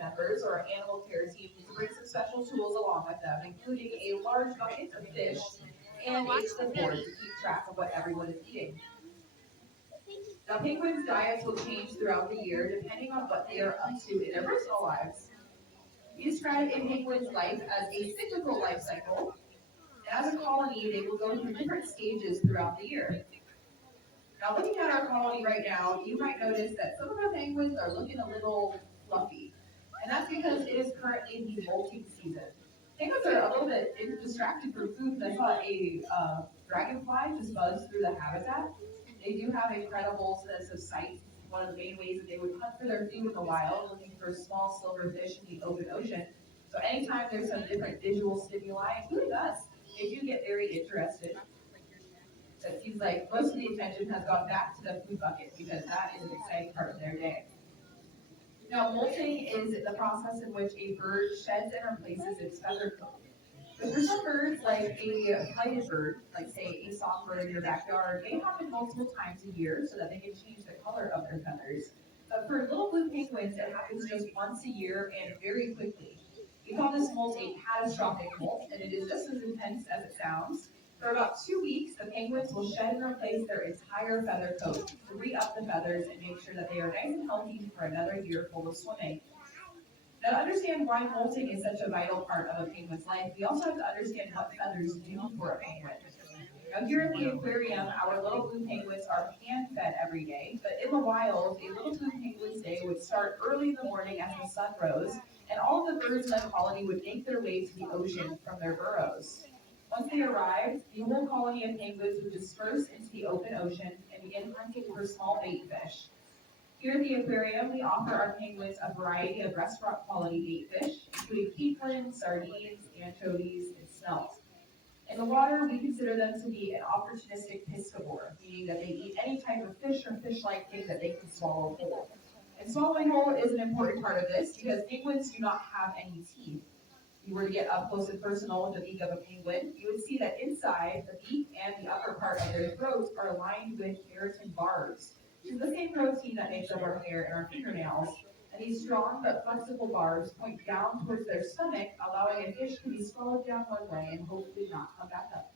members or our animal care team need to bring some special tools along with them, including a large bucket of fish and a clipboard to keep track of what everyone is eating. Now, penguins' diets will change throughout the year depending on what they are up to in their personal lives. We describe a penguin's life as a cyclical life cycle, and as a colony, they will go through different stages throughout the year. Now, looking at our colony right now, you might notice that some of our penguins are looking a little fluffy, and that's because it is currently the molting season. Penguins are a little bit distracted from food, and I saw a dragonfly just buzz through the habitat. They do have incredible sense of sight. One of the main ways that they would hunt for their food in the wild, looking for small silverfish in the open ocean. So anytime there's some different visual stimuli, including us, they do get very interested. It seems like most of the attention has gone back to the food bucket because that is an exciting part of their day. Now, molting is the process in which a bird sheds and replaces its feather coat. But for some birds, like a flighted bird, like say a songbird in your backyard, may happen multiple times a year so that they can change the color of their feathers. But for little blue penguins, it happens just once a year and very quickly. We call this molt a catastrophic molt, and it is just as intense as it sounds. For about 2 weeks, the penguins will shed and replace their entire feather coat to re-up the feathers and make sure that they are nice and healthy for another year full of swimming. Now, to understand why molting is such a vital part of a penguin's life, we also have to understand what feathers do for a penguin. Now, here at the aquarium, our little blue penguins are hand-fed every day, but in the wild, a little blue penguin's day would start early in the morning as the sun rose, and all of the birds in the colony would make their way to the ocean from their burrows. Once they arrived, the whole colony of penguins would disperse into the open ocean and begin hunting for small bait fish. Here at the aquarium, we offer our penguins a variety of restaurant quality bait fish, including peaklin, sardines, anchovies, and smelt. In the water, we consider them to be an opportunistic piscivore, meaning that they eat any type of fish or fish-like thing that they can swallow whole. And swallowing whole is an important part of this because penguins do not have any teeth. If you were to get up close and personal with the beak of a penguin, you would see that inside the beak and the upper part of their throats are lined with keratin barbs, which is the same protein that makes up our hair and our fingernails. And these strong but flexible barbs point down towards their stomach, allowing a fish to be swallowed down one way and hopefully not come back up.